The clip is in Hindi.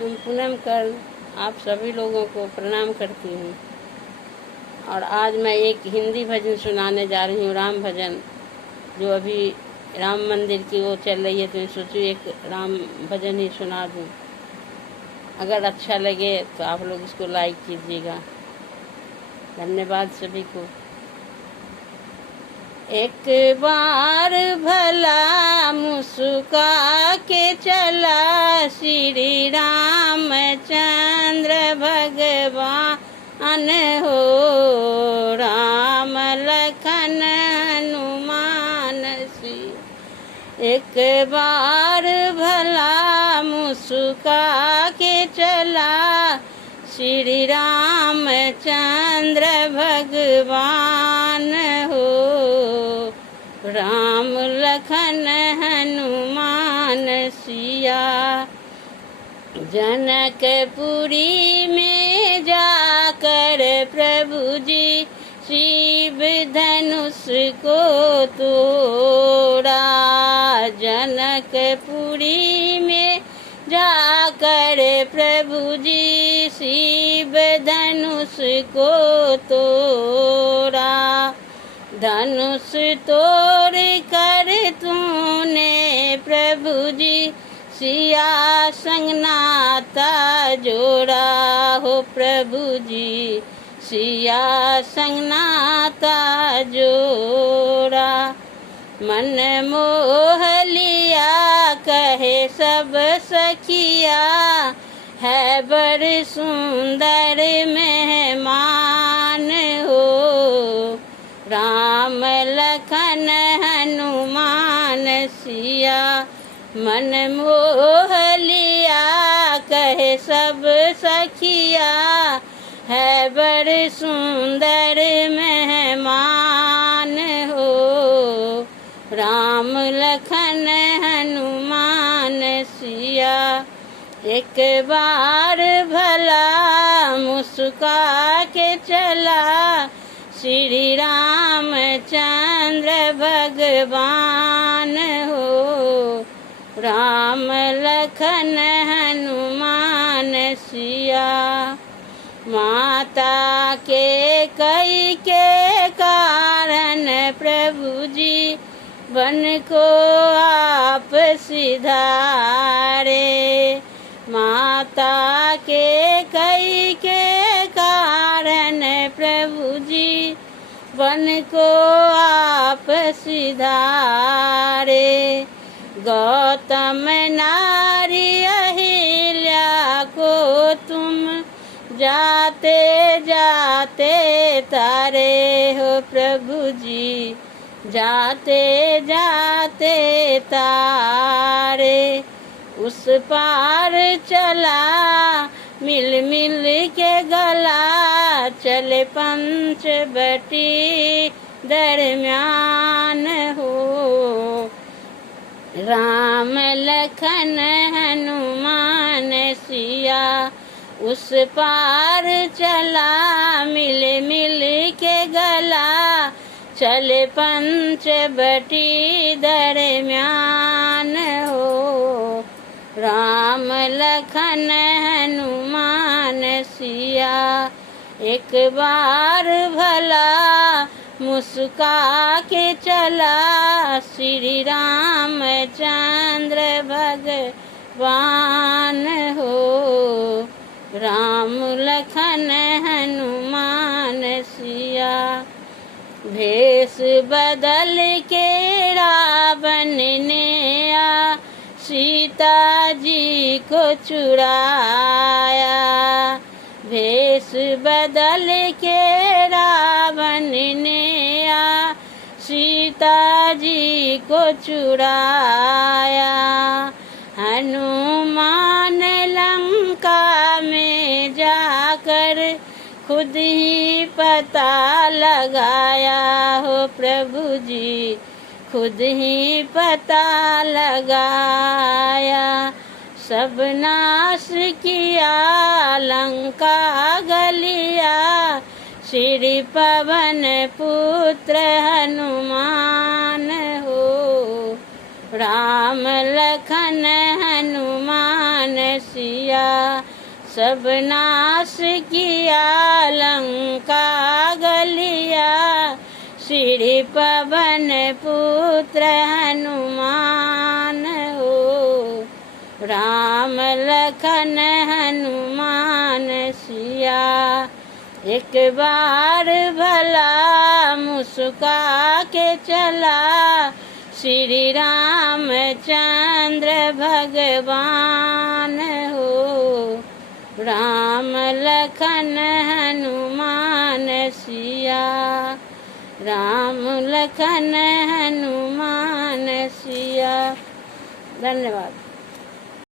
मैं पूनम कर आप सभी लोगों को प्रणाम करती हूँ। और आज मैं एक हिंदी भजन सुनाने जा रही हूँ, राम भजन, जो अभी राम मंदिर की वो चल रही है, तो मैं सोचूँ एक राम भजन ही सुना दूँ। अगर अच्छा लगे तो आप लोग इसको लाइक कीजिएगा। धन्यवाद सभी को। एक बार भला मुस्का के चला श्री रामचंद्र भगवान हो, राम लखन हनुमान सिया। एक बार भला मुस्का के चला श्री रामचंद्र भगवान हो, राम लखन हनुमान सिया। जनकपुरी में जाकर प्रभु जी शिव धनुष को तोड़ा। जनकपुरी में जाकर प्रभु जी शिव धनुष को तोड़ा। धनुष तोड़ कर तूने प्रभु जी सिया संग नाता जोड़ा हो, प्रभु जी सिया संग नाता जोड़ा। मन मोह लिया कहे सब सखिया, है बड़ सुंदर मेहमान हो, राम लखन हनुमान सिया। मन मोह लिया कहे सब सखिया, है बड़ सुंदर मेहमान हो, राम लखन हनुमान सिया। एक बार भला मुस्का के चला श्री रामचंद्र भगवान हो, राम लखन हनुमान सिया। माता के कई के कारण प्रभु जी बन को आप सिधारे। माता के कई के कारण प्रभु जी बन को आप सिधारे। गौतम नारी अहिल्या को तुम जाते जाते तारे हो, प्रभु जी जाते जाते तारे। उस पार चला मिल मिल के गला, चले पंचवटी दरम्यान हो, राम लखन हनुमान सिया। उस पार चला मिल मिल के गला, चले पंचवटी दरम्यान हो, राम लखन हनुमान सिया। एक बार भला मुस्का के चला श्री रामचंद्र भगवान हो, राम लखन हनुमान सिया। भेष बदल के रावण ने आ सीता जी को चुराया। भेष बदल के रावण ने आ सीता जी को चुराया। हनुमान लंका में जाकर खुद ही पता लगाया हो, प्रभु जी खुद ही पता लगाया। सब नाश किया लंका गलिया, श्री पवन पुत्र हनुमान हो, राम लखन हनुमान सिया, सब नाश किया लंका गलिया, श्री पवन पुत्र हनुमान हो, राम लखन हनुमान सिया। एक बार भला मुस्का के चला, श्री रामचंद्र भगवान हो, राम लखन हनुमान सिया, राम लखन हनुमान सिया। धन्यवाद।